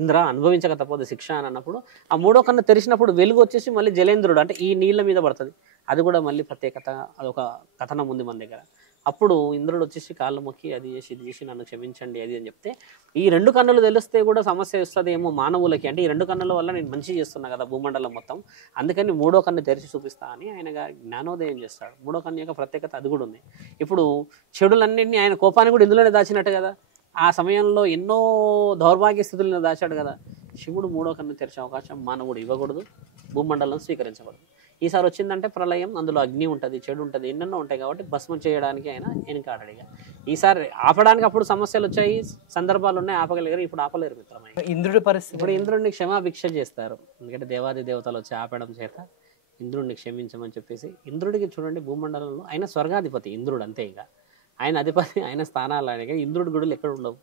ఇంద్ర, అనుభవించక తప్పదు శిక్ష అని అన్నప్పుడు ఆ 3వ కన్ను తెరిచినప్పుడు వెలుగు వచ్చేసి మళ్ళీ జలేంద్రుడు అంటే ఈ నీళ్ళ మీద పడుతుంది. అది కూడా మళ్ళీ ప్రత్యేకత, అదొక కథనం ఉంది మన దగ్గర. అప్పుడు ఇంద్రుడు వచ్చేసి కాళ్ళు మొక్కి అది చేసి ఇది చేసి నన్ను క్షమించండి అది అని చెప్తే, ఈ 2 కన్నులు తెలిస్తే కూడా సమస్య వస్తుంది ఏమో మానవులకి, అంటే ఈ 2 కన్నుల వల్ల నేను మంచి చేస్తున్నా కదా భూమండలం మొత్తం, అందుకని 3వ కన్ను తెరిచి చూపిస్తా అని ఆయన జ్ఞానోదయం చేస్తాడు. 3వ కన్ను యొక్క ప్రత్యేకత అది కూడా ఉంది. ఇప్పుడు చెడులన్నింటినీ ఆయన కోపాన్ని కూడా ఇందులోనే దాచినట్టు కదా. ఆ సమయంలో ఎన్నో దౌర్భాగ్య స్థితులను దాచాడు కదా. శివుడు 3వ కన్ను తెరిచే అవకాశం మానవుడు ఇవ్వకూడదు, భూమండలం స్వీకరించకూడదు. ఈసారి వచ్చిందంటే ప్రళయం, అందులో అగ్ని ఉంటుంది, చెడు ఉంటుంది, ఎన్నెన్నో ఉంటాయి కాబట్టి భస్మం చేయడానికి ఆయన వెనకాడాడు. ఇక ఈసారి ఆపడానికి అప్పుడు సమస్యలు వచ్చాయి, సందర్భాలు ఉన్నాయి, ఆపగలిగారు. ఇప్పుడు ఆపలేరు మిత్రమై. ఇంద్రుడి పరిస్థితి ఇప్పుడు ఇంద్రుడిని క్షమాభిక్ష చేస్తారు, ఎందుకంటే దేవాది దేవతలు వచ్చి ఆపడం చేత ఇంద్రుడిని క్షమించమని చెప్పేసి. ఇంద్రుడికి చూడండి భూమండలంలో ఆయన స్వర్గాధిపతి ఇంద్రుడు, అంతే. ఇక ఆయన అధిపతి, ఆయన స్థానాలు ఆయన. ఇంద్రుడి గుడులు ఎక్కడ ఉండవు,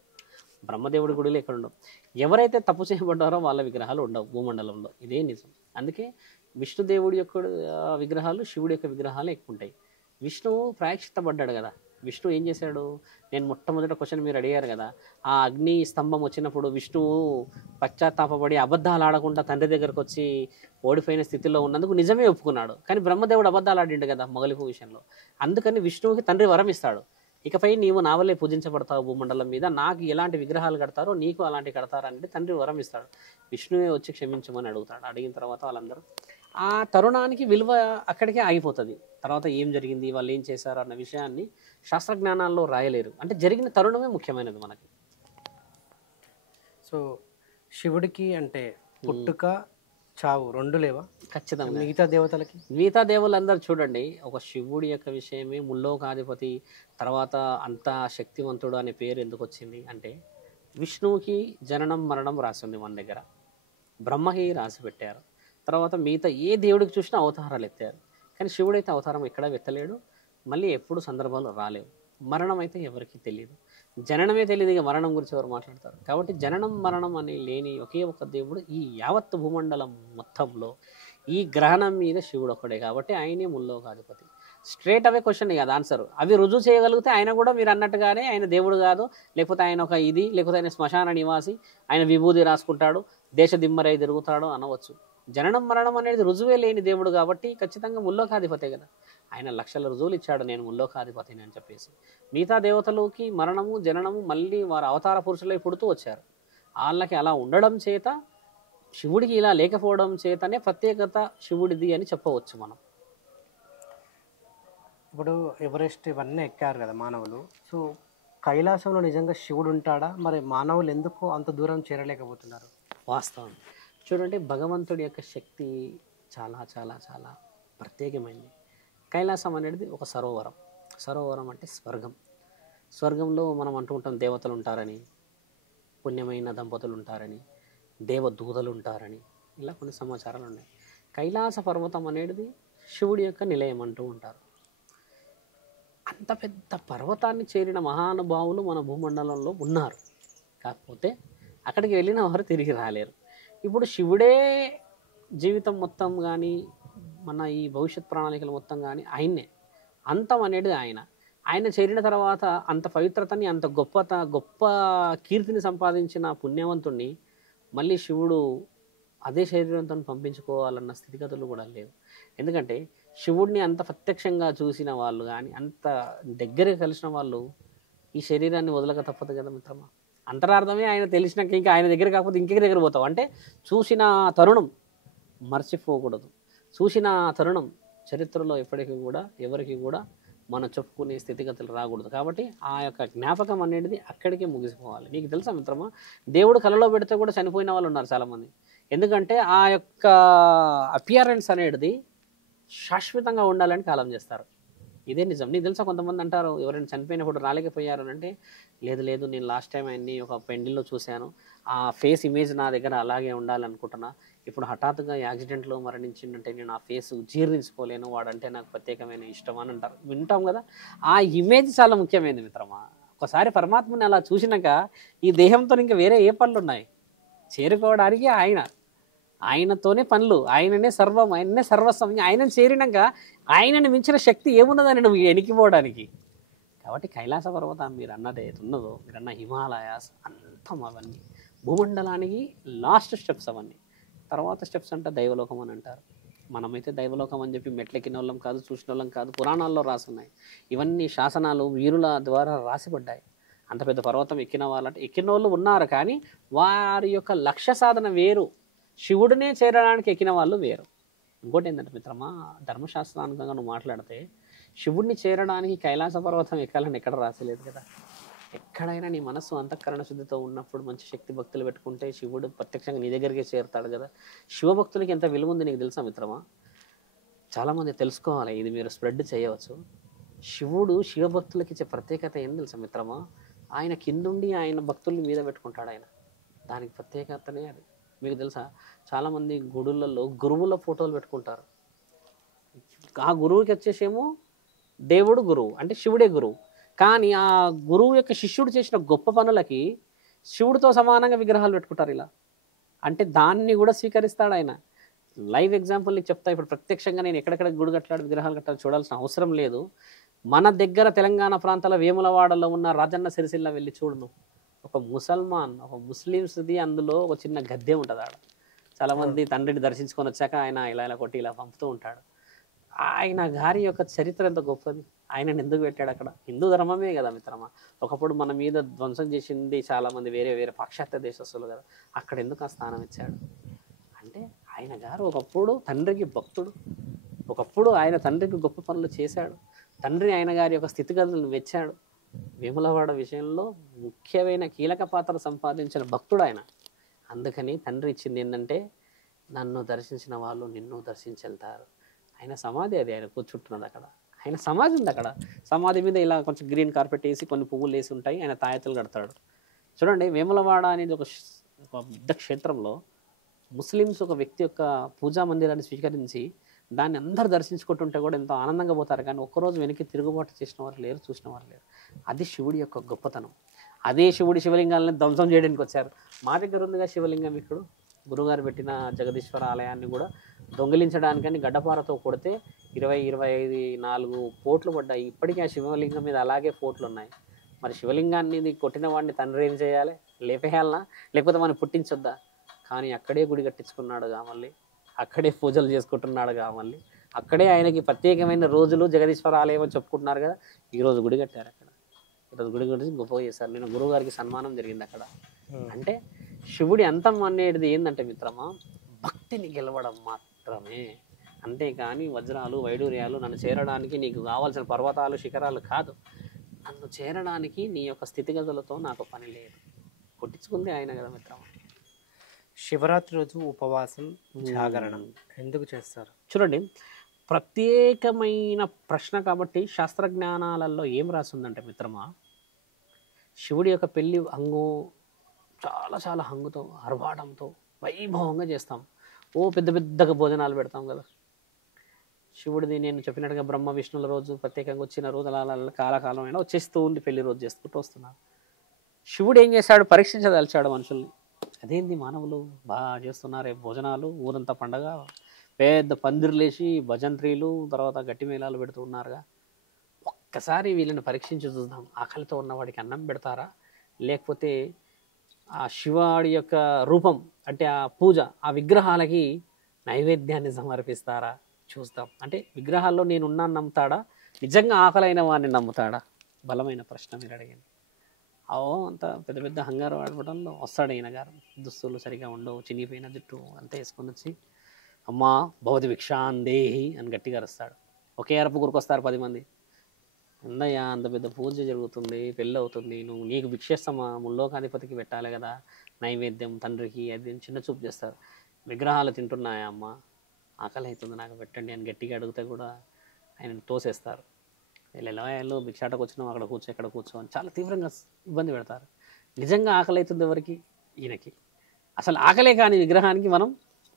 బ్రహ్మదేవుడి గుడిలో ఎక్కడ ఉండవు. ఎవరైతే తప్పు చేయబడ్డారో వాళ్ళ విగ్రహాలు ఉండవు భూమండలంలో, ఇదే నిజం. అందుకే విష్ణుదేవుడి యొక్క విగ్రహాలు, శివుడి యొక్క విగ్రహాలు ఎక్కువ ఉంటాయి. విష్ణువు ప్రాయశ్చిత్తపడ్డాడు కదా. విష్ణు ఏం చేశాడు, నేను మొట్టమొదటి క్వశ్చన్ మీరు అడిగారు కదా, ఆ అగ్ని స్తంభం వచ్చినప్పుడు విష్ణువు పశ్చాత్తాపడి అబద్ధాలు ఆడకుండా తండ్రి దగ్గరకు వచ్చి ఓడిపోయిన స్థితిలో ఉన్నందుకు నిజమే ఒప్పుకున్నాడు. కానీ బ్రహ్మదేవుడు అబద్ధాలు ఆడిండు కదా మొగలిపు విషయంలో. అందుకని విష్ణువుకి తండ్రి వరం ఇస్తాడు, ఇకపై నీవు నా వల్లే పూజించబడతావు భూమండలం మీద, నాకు ఎలాంటి విగ్రహాలు కడతారో నీకు అలాంటి కడతారు అనేది తండ్రి వరం ఇస్తాడు. విష్ణువే వచ్చి క్షమించమని అడుగుతాడు. అడిగిన తర్వాత వాళ్ళందరూ ఆ తరుణానికి విలువ అక్కడికే ఆగిపోతుంది. తర్వాత ఏం జరిగింది, వాళ్ళు ఏం చేశారు అన్న విషయాన్ని శాస్త్రజ్ఞానాల్లో రాయలేరు. అంటే జరిగిన తరుణమే ముఖ్యమైనది మనకి. సో శివుడికి అంటే పుట్టుక చావు 2 లేవా? ఖచ్చితంగా. మిగతా దేవతలకి, మిగతా దేవుళ్ళందరూ చూడండి, ఒక శివుడి యొక్క విషయమే ముల్లోకాధిపతి, తర్వాత అంత శక్తివంతుడు అనే పేరు ఎందుకు వచ్చింది అంటే, విష్ణువుకి జననం మరణం రాసింది మన దగ్గర, బ్రహ్మకి రాసి పెట్టారు. తర్వాత మిగతా ఏ దేవుడికి చూసినా అవతారాలు ఎత్తారు. కానీ శివుడైతే అవతారం ఎక్కడా ఎత్తలేడు, మళ్ళీ ఎప్పుడు సందర్భాలు రాలేవు. మరణం అయితే ఎవరికి తెలియదు, జననమే తెలియదు, ఇక మరణం గురించి ఎవరు మాట్లాడతారు. కాబట్టి జననం మరణం అని లేని ఒకే ఒక దేవుడు ఈ యావత్ భూమండలం మొత్తంలో ఈ గ్రహణం మీద శివుడు ఒక్కడే, కాబట్టి ఆయనే ముల్లోకాధిపతి. స్ట్రేట్ అవే క్వశ్చన్ కాదు ఆన్సర్. అవి రుజువు చేయగలిగితే ఆయన కూడా మీరు అన్నట్టుగానే ఆయన దేవుడు కాదు, లేకపోతే ఆయన ఒక ఇది, లేకపోతే ఆయన శ్మశాన నివాసి, ఆయన విభూది రాసుకుంటాడు, దేశ దిమ్మరై తిరుగుతాడు అనవచ్చు. జననం మరణం అనేది రుజువే లేని దేవుడు కాబట్టి ఖచ్చితంగా ముల్లోకాధిపతే కదా. ఆయన లక్షల రుజువులు ఇచ్చాడు నేను ముల్లోకాధిపతిని అని చెప్పేసి. మిగతా దేవతలకి మరణము జననము మళ్ళీ వారు అవతార పురుషులై పుడుతూ వచ్చారు. వాళ్ళకి అలా ఉండడం చేత శివుడికి ఇలా లేకపోవడం చేతనే ప్రత్యేకత శివుడిది అని చెప్పవచ్చు మనం. ఇప్పుడు ఎవరెస్ట్ ఇవన్నీ ఎక్కారు కదా మానవులు. సో కైలాసంలో నిజంగా శివుడు ఉంటాడా? మరి మానవులు ఎందుకు అంత దూరం చేరలేకపోతున్నారు? వాస్తవం చూడండి, భగవంతుడి యొక్క శక్తి చాలా చాలా చాలా ప్రత్యేకమైనది. కైలాసం అనేది ఒక సరోవరం. సరోవరం అంటే స్వర్గం. స్వర్గంలో మనం అంటూ ఉంటాం దేవతలు ఉంటారని, పుణ్యమైన దంపతులు ఉంటారని, దేవదూతలు ఉంటారని, ఇలా కొన్ని సమాచారాలు ఉన్నాయి. కైలాస పర్వతం అనేది శివుడి యొక్క నిలయం అంటూ ఉంటారు. అంత పెద్ద పర్వతాన్ని చేరిన మహానుభావులు మన భూమండలంలో ఉన్నారు. కాకపోతే అక్కడికి వెళ్ళిన వారు తిరిగి రాలేరు. ఇప్పుడు శివుడే జీవితం మొత్తం కానీ మన ఈ భవిష్యత్ ప్రణాళికలు మొత్తం కానీ ఆయన్నే. అంతం అనేది ఆయన చేరిన తర్వాత అంత పవిత్రతని అంత గొప్ప కీర్తిని సంపాదించిన పుణ్యవంతుణ్ణి మళ్ళీ శివుడు అదే శరీరంతో పంపించుకోవాలన్న స్థితిగతులు కూడా లేవు. ఎందుకంటే శివుడిని అంత ప్రత్యక్షంగా చూసిన వాళ్ళు కానీ అంత దగ్గరగా కలిసిన వాళ్ళు ఈ శరీరాన్ని వదలక తప్పదు కదా మిత్రమా. అంతరార్థమే ఆయన తెలిసినాక ఇంకా ఆయన దగ్గర కాకపోతే ఇంకే దగ్గర పోతావు అంటే చూసిన తరుణం మర్చిపోకూడదు. చూసిన తరుణం చరిత్రలో ఎప్పటికీ కూడా ఎవరికి కూడా మనం చెప్పుకునే స్థితిగతులు రాకూడదు. కాబట్టి ఆ యొక్క జ్ఞాపకం అనేది అక్కడికే ముగిసిపోవాలి. నీకు తెలుసా మిత్రమా, దేవుడు కలలో పెడితే కూడా చనిపోయిన వాళ్ళు ఉన్నారు చాలామంది. ఎందుకంటే ఆ యొక్క అపియరెన్స్ అనేది శాశ్వతంగా ఉండాలని కాలం చేస్తారు. ఇదే నిజం. నీకు తెలుసా, కొంతమంది అంటారు ఎవరైనా చనిపోయినప్పుడు రాలేకపోయారు అని అంటే, లేదు నేను లాస్ట్ టైం ఆయన్ని ఒక పెండిల్లో చూశాను, ఆ ఫేస్ ఇమేజ్ నా దగ్గర అలాగే ఉండాలనుకుంటున్నా, ఇప్పుడు హఠాత్తుగా యాక్సిడెంట్లో మరణించిందంటే నేను ఆ ఫేస్ జీర్ణించుకోలేను, వాడంటే నాకు ప్రత్యేకమైన ఇష్టం అని అంటారు. వింటాం కదా. ఆ ఇమేజ్ చాలా ముఖ్యమైనది మిత్రమా. ఒకసారి పరమాత్మని అలా చూసినాక ఈ దేహంతో ఇంకా వేరే ఏ పనులు ఉన్నాయి? చేరుకోవడానికి ఆయనతోనే పనులు, ఆయననే సర్వం, ఆయననే సర్వస్వం. ఆయనను చేరినాక ఆయనను మించిన శక్తి ఏమున్నదని నువ్వు ఎనికిపోవడానికి. కాబట్టి కైలాస పర్వతం మీరు అన్నది ఉన్నదో, మీరు అన్న హిమాలయాస్ అంతం అవన్నీ భూమండలానికి లాస్ట్ స్టెప్స్. అవన్నీ తర్వాత స్టెప్స్ అంటే దైవలోకం అని అంటారు. మనమైతే దైవలోకం అని చెప్పి మెట్లెక్కిన వాళ్ళం కాదు, చూసిన వాళ్ళం కాదు. పురాణాల్లో రాసున్నాయి ఇవన్నీ, శాసనాలు వీరుల ద్వారా రాసిపడ్డాయి. అంత పెద్ద పర్వతం ఎక్కిన వాళ్ళంటే ఎక్కిన వాళ్ళు ఉన్నారు, కానీ వారి యొక్క లక్ష్య సాధన వేరు. శివుడినే చేరడానికి ఎక్కిన వాళ్ళు వేరు. ఇంకోటి ఏంటంటే మిత్రమా, ధర్మశాస్త్రానుకంగా నువ్వు మాట్లాడితే శివుడిని చేరడానికి కైలాస పర్వతం ఎక్కాలని ఎక్కడ రాసలేదు కదా. ఎక్కడైనా నీ మనస్సు అంతఃకరణ శుద్ధితో ఉన్నప్పుడు మంచి శక్తి భక్తులు పెట్టుకుంటే శివుడు ప్రత్యక్షంగా నీ దగ్గరికే చేరుతాడు కదా. శివభక్తులకి ఎంత విలువ ఉంది నీకు తెలుసా మిత్రమా? చాలామంది తెలుసుకోవాలి, ఇది మీరు స్ప్రెడ్ చేయవచ్చు. శివుడు శివభక్తులకి ఇచ్చే ప్రత్యేకత ఏం తెలుసా మిత్రమా? ఆయన కిందుండి ఆయన భక్తుల్ని మీద పెట్టుకుంటాడు ఆయన. దానికి ప్రత్యేకతనే అది. మీకు తెలుసా, చాలామంది గుడులలో గురువుల ఫోటోలు పెట్టుకుంటారు. ఆ గురువుకి వచ్చేసేమో దేవుడు గురువు అంటే శివుడే గురువు, కానీ ఆ గురువు యొక్క శిష్యుడు చేసిన గొప్ప పనులకి శివుడితో సమానంగా విగ్రహాలు పెట్టుకుంటారు ఇలా. అంటే దాన్ని కూడా స్వీకరిస్తాడు ఆయన. లైవ్ ఎగ్జాంపుల్ నీకు చెప్తా. ఇప్పుడు ప్రత్యక్షంగా నేను ఎక్కడెక్కడ గుడి కట్టాడు విగ్రహాలు కట్టాలి చూడాల్సిన అవసరం లేదు. మన దగ్గర తెలంగాణ ప్రాంతాల వేములవాడలో ఉన్న రాజన్న సిరిసిల్ల వెళ్ళి చూడు నువ్వు. ఒక ముసల్మాన్, ఒక ముస్లిమ్స్ది అందులో ఒక చిన్న గద్దె ఉంటుంది ఆడ. చాలామంది తండ్రిని దర్శించుకొని వచ్చాక ఆయన ఇలా కొట్టి ఇలా పంపుతూ ఉంటాడు. ఆయన గారి యొక్క చరిత్ర ఎంత గొప్పది. ఆయనను ఎందుకు పెట్టాడు అక్కడ? హిందూ ధర్మమే కదా మిత్రమా. ఒకప్పుడు మన మీద ధ్వంసం చేసింది చాలామంది వేరే పాశ్చాత్య దేశస్తులు కదా. అక్కడ ఎందుకు ఆ స్థానం ఇచ్చాడు అంటే, ఆయన గారు ఒకప్పుడు తండ్రికి భక్తుడు, ఒకప్పుడు ఆయన తండ్రికి గొప్ప పనులు చేశాడు. తండ్రి ఆయన గారి యొక్క స్థితిగతులను మెచ్చాడు. వేములవాడ విషయంలో ముఖ్యమైన కీలక పాత్ర సంపాదించిన భక్తుడు ఆయన. అందుకని తండ్రి ఇచ్చింది ఏంటంటే, నన్ను దర్శించిన వాళ్ళు నిన్ను దర్శించెళ్తారు. ఆయన సమాధి అది, ఆయన కూర్చుంటున్నది అక్కడ. ఆయన సమాధి ఉంది అక్కడ. సమాధి మీద ఇలా కొంచెం గ్రీన్ కార్పెట్ వేసి కొన్ని పువ్వులు వేసి ఉంటాయి. ఆయన తాయెత్తులు కడతాడు. చూడండి, వేములవాడ అనేది ఒక పెద్ద క్షేత్రంలో ముస్లిమ్స్ ఒక వ్యక్తి యొక్క పూజా మందిరాన్ని స్వీకరించి దాన్ని అందరు దర్శించుకుంటుంటే కూడా ఎంతో ఆనందంగా పోతారు. కానీ ఒక్కరోజు వెనక్కి తిరుగుబాటు చేసిన వారు లేరు, చూసిన వారు లేరు. అది శివుడి యొక్క గొప్పతనం. అదే శివుడి శివలింగాలను ధ్వంసం చేయడానికి వచ్చారు. మా దగ్గర ఉందిగా శివలింగం. ఇక్కడ గురుగారు పెట్టిన జగదీశ్వర ఆలయాన్ని కూడా దొంగిలించడానికని గడ్డపారతో కొడితే 24 పోట్లు పడ్డాయి. ఇప్పటికీ ఆ శివలింగం మీద అలాగే పోట్లు ఉన్నాయి. మరి శివలింగాన్ని కొట్టిన వాడిని తండ్రి ఏం చేయాలి? లేపేయాలనా? లేకపోతే మనం పుట్టించొద్దా? కానీ అక్కడే గుడి కట్టించుకున్నాడుగా మళ్ళీ. అక్కడే పూజలు చేసుకుంటున్నాడు మళ్ళీ అక్కడే ఆయనకి ప్రత్యేకమైన రోజులు జగదీశ్వర ఆలయం అని చెప్పుకుంటున్నారు కదా. ఈరోజు గుడి కట్టారు అక్కడ, ఈరోజు గుడి కట్టి గొప్పగా చేశారు. నేను గురువు గారికి సన్మానం జరిగింది అక్కడ. అంటే శివుడి అంతం అనేది ఏంటంటే మిత్రమా, భక్తిని గెలవడం మాత్రమే. అంతేకాని వజ్రాలు వైడూర్యాలు నన్ను చేరడానికి నీకు కావాల్సిన పర్వతాలు శిఖరాలు కాదు. నన్ను చేరడానికి నీ యొక్క స్థితిగతులతో నాకు పని లేదు. కొట్టించుకుంది ఆయన కదా మిత్రమా. శివరాత్రి రోజు ఉపవాసం జాగరణ ఎందుకు చేస్తారు? చూడండి, ప్రత్యేకమైన ప్రశ్న కాబట్టి శాస్త్రజ్ఞానాలలో ఏం రాసిందంటే మిత్రమా, శివుడి యొక్క పెళ్లి హంగు చాలా చాలా హంగుతో ఆర్భాటంతో వైభవంగా చేస్తాం. ఓ పెద్ద పెద్దగా భోజనాలు పెడతాం కదా. శివుడిది నేను చెప్పినట్టుగా బ్రహ్మ విష్ణుల రోజు ప్రత్యేకంగా వచ్చిన రోజు అలా కాలకాలం అయినా వచ్చేస్తూ ఉంది, పెళ్లి రోజు చేసుకుంటూ వస్తున్నారు. శివుడు ఏం చేశాడు, పరీక్షించదలిచాడు మనుషుల్ని. అదేంది మానవులు బాగా చేస్తున్నారే భోజనాలు, ఊరంతా పండగ, పెద్ద పందిర్లేసి భజంత్రీలు తర్వాత గట్టి మేళాలు పెడుతూ ఉన్నారుగా, ఒక్కసారి వీళ్ళని పరీక్షించి చూద్దాం. ఆకలితో ఉన్నవాడికి అన్నం పెడతారా, లేకపోతే ఆ శివాడి యొక్క రూపం అంటే ఆ పూజ ఆ విగ్రహాలకి నైవేద్యాన్ని సమర్పిస్తారా చూస్తాం. అంటే విగ్రహాల్లో నేను ఉన్నాను నమ్ముతాడా, నిజంగా ఆకలైన వాడిని నమ్ముతాడా? బలమైన ప్రశ్న మీరు అడిగింది. అంత పెద్ద పెద్ద హంగారు ఆడపడంలో వస్తాడు ఈయన గారు, దుస్తులు సరిగా ఉండవు, చినిగిపోయిన జుట్టు అంతా వేసుకొని వచ్చి అమ్మా భవతి భిక్షాందేహి అని గట్టిగా అరుస్తాడు. ఒకే అరపు గురికొస్తారు 10 మంది. ఉందయ్యా అంత పెద్ద పూజ జరుగుతుంది, పెళ్ళి అవుతుంది, నువ్వు నీకు భిక్షేస్తామా, ముల్లోకాధిపతికి పెట్టాలి కదా నైవేద్యం, తండ్రికి అది చిన్న చూపు చేస్తారు. విగ్రహాలు తింటున్నాయా అమ్మ, ఆకలి అవుతుంది నాకు పెట్టండి అని గట్టిగా అడిగితే కూడా ఆయన తోసేస్తారు. వీళ్ళు భిక్షాటకు వచ్చినాం అక్కడ కూర్చో ఎక్కడ కూర్చో అని చాలా తీవ్రంగా ఇబ్బంది పెడతారు. నిజంగా ఆకలి అవుతుంది ఎవరికి, ఈయనకి. అసలు ఆకలే కాని విగ్రహానికి మనం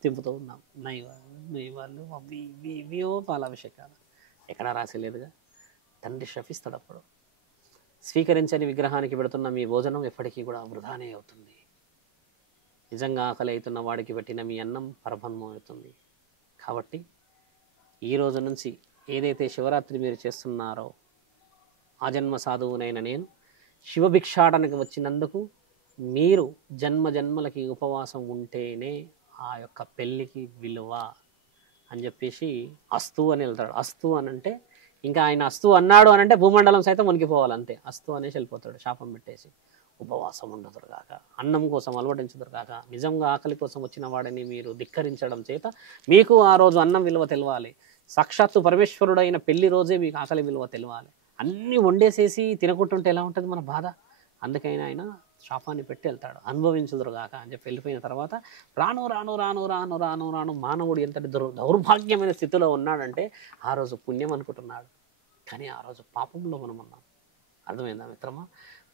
తింపుతూ ఉన్నాం. నైవాళ్ళు ఇవియో పాలాభిషేకాలు ఎక్కడా రాసేలేదుగా. తండ్రి శపిస్తాడు అప్పుడు, స్వీకరించని విగ్రహానికి పెడుతున్న మీ భోజనం ఎప్పటికీ కూడా వృధానే అవుతుంది. నిజంగా ఆకలి అవుతున్న వాడికి పెట్టిన మీ అన్నం పరబ్రహ్మం అవుతుంది. కాబట్టి ఈ రోజు నుంచి ఏదైతే శివరాత్రి మీరు చేస్తున్నారో, ఆ జన్మ సాధువునైన నేను శివభిక్షాటనకు వచ్చినందుకు మీరు జన్మ జన్మలకి ఉపవాసం ఉంటేనే ఆ యొక్క పెళ్ళికి విలువ అని చెప్పేసి అస్తు అని వెళ్తాడు. అస్తు అని అంటే ఇంకా ఆయన అస్తు అన్నాడు అని అంటే భూమండలం సైతం వణికిపోవాలి అంతే. అస్తు అనేసి వెళ్ళిపోతాడు శాపం పెట్టేసి. ఉపవాసం ఉండదురు కాక, అన్నం కోసం అలవడించదురు కాక, నిజంగా ఆకలి కోసం వచ్చిన వాడిని మీరు ధిక్కరించడం చేత మీకు ఆ రోజు అన్నం విలువ తెలవాలి. సాక్షాత్తు పరమేశ్వరుడైన పెళ్లి రోజే మీకు ఆకలి విలువ తెలవాలి. అన్నీ వండేసేసి తినకుంటుంటే ఎలా ఉంటుంది మన బాధ. అందుకైనా ఆయన శాపాన్ని పెట్టి వెళ్తాడు, అనుభవించుదురు కాక అని చెప్పి వెళ్ళిపోయిన తర్వాత రాను రాను రాను రాను రాను రాను మానవుడు ఎంతటి దౌర్భాగ్యమైన స్థితిలో ఉన్నాడంటే ఆ రోజు పుణ్యం అనుకుంటున్నాడు, కానీ ఆ రోజు పాపంలో మనం ఉన్నాం. అర్థమైందా మిత్రమా?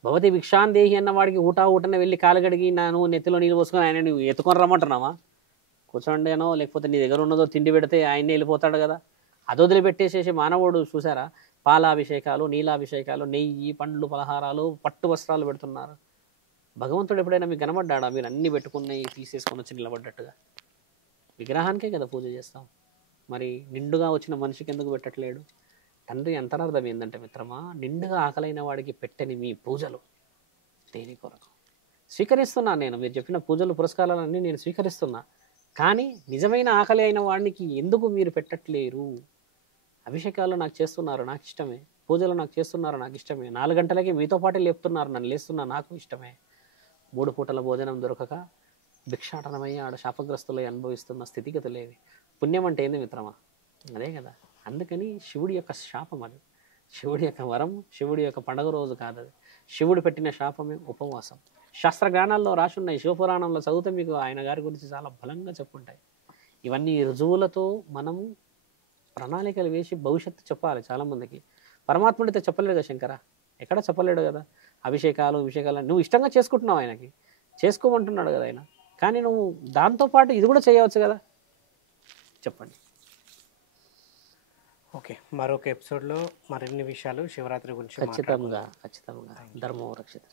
భవతి భిక్షాందేహి అన్న వాడికి ఊటనే వెళ్ళి కాలుగడిగి నాను నెత్తిలో నీళ్ళు పోసుకొని ఆయన నువ్వు ఎత్తుకొని రమ్మంటున్నావా? కూర్చోండి అనో లేకపోతే నీ దగ్గర ఉన్నదో తిండి పెడితే ఆయనే వెళ్ళిపోతాడు కదా. అదొదిలిపెట్టేసేసి మానవుడు చూసారా, పాలాభిషేకాలు, నీలాభిషేకాలు, నెయ్యి, పండ్లు, పలహారాలు, పట్టు వస్త్రాలు పెడుతున్నారు. భగవంతుడు ఎప్పుడైనా మీకు కనబడ్డాడా? మీరు అన్ని పెట్టుకున్నాయి తీసేసుకొని వచ్చి నిలబడ్డట్టుగా. విగ్రహానికే కదా పూజ చేస్తాం, మరి నిండుగా వచ్చిన మనిషికి ఎందుకు పెట్టట్లేడు? తండ్రి అంతరార్థం ఏంటంటే మిత్రమా, నిండుగా ఆకలైన వాడికి పెట్టని మీ పూజలు దేని కొరకు? స్వీకరిస్తున్నా నేను, మీరు చెప్పిన పూజలు పురస్కారాలన్నీ నేను స్వీకరిస్తున్నా, కానీ నిజమైన ఆకలి అయిన వాడికి ఎందుకు మీరు పెట్టట్లేరు? అభిషేకాలు నాకు చేస్తున్నారు, నాకు ఇష్టమే. పూజలు నాకు చేస్తున్నారు, నాకు ఇష్టమే. 4 గంటలకి మీతో పాటే లేపుతున్నారు, నన్ను లేస్తున్నా, నాకు ఇష్టమే. 3 పూటల భోజనం దొరకక భిక్షాటనమై ఆడ శాపగ్రస్తులై అనుభవిస్తున్న స్థితిగతులేవి. పుణ్యం అంటే ఏంది మిత్రమా? అదే కదా. అందుకని శివుడి యొక్క శాపం అది, శివుడి యొక్క వరం, శివుడి యొక్క పండుగ రోజు కాదు అది. శివుడు పెట్టిన శాపమే ఉపవాసం. శాస్త్ర జ్ఞానాల్లో రాసున్నాయి, శివపురాణంలో చదివితే మీకు ఆయన గారి గురించి చాలా బలంగా చెప్పుంటాయి. ఇవన్నీ రుజువులతో మనము ప్రణాళికలు వేసి భవిష్యత్తు చెప్పాలి. చాలామందికి పరమాత్ముడితో చెప్పలేడు కదా శంకర, ఎక్కడ చెప్పలేడు కదా. అభిషేకాలు నువ్వు ఇష్టంగా చేసుకుంటున్నావు, ఆయనకి చేసుకోమంటున్నాడు కదా ఆయన, కానీ నువ్వు దాంతోపాటు ఇది కూడా చేయవచ్చు కదా. చెప్పండి. ఓకే, మరొక ఎపిసోడ్లో మరిన్ని విషయాలు శివరాత్రి గురించి ఖచ్చితంగా ధర్మం రక్షిత.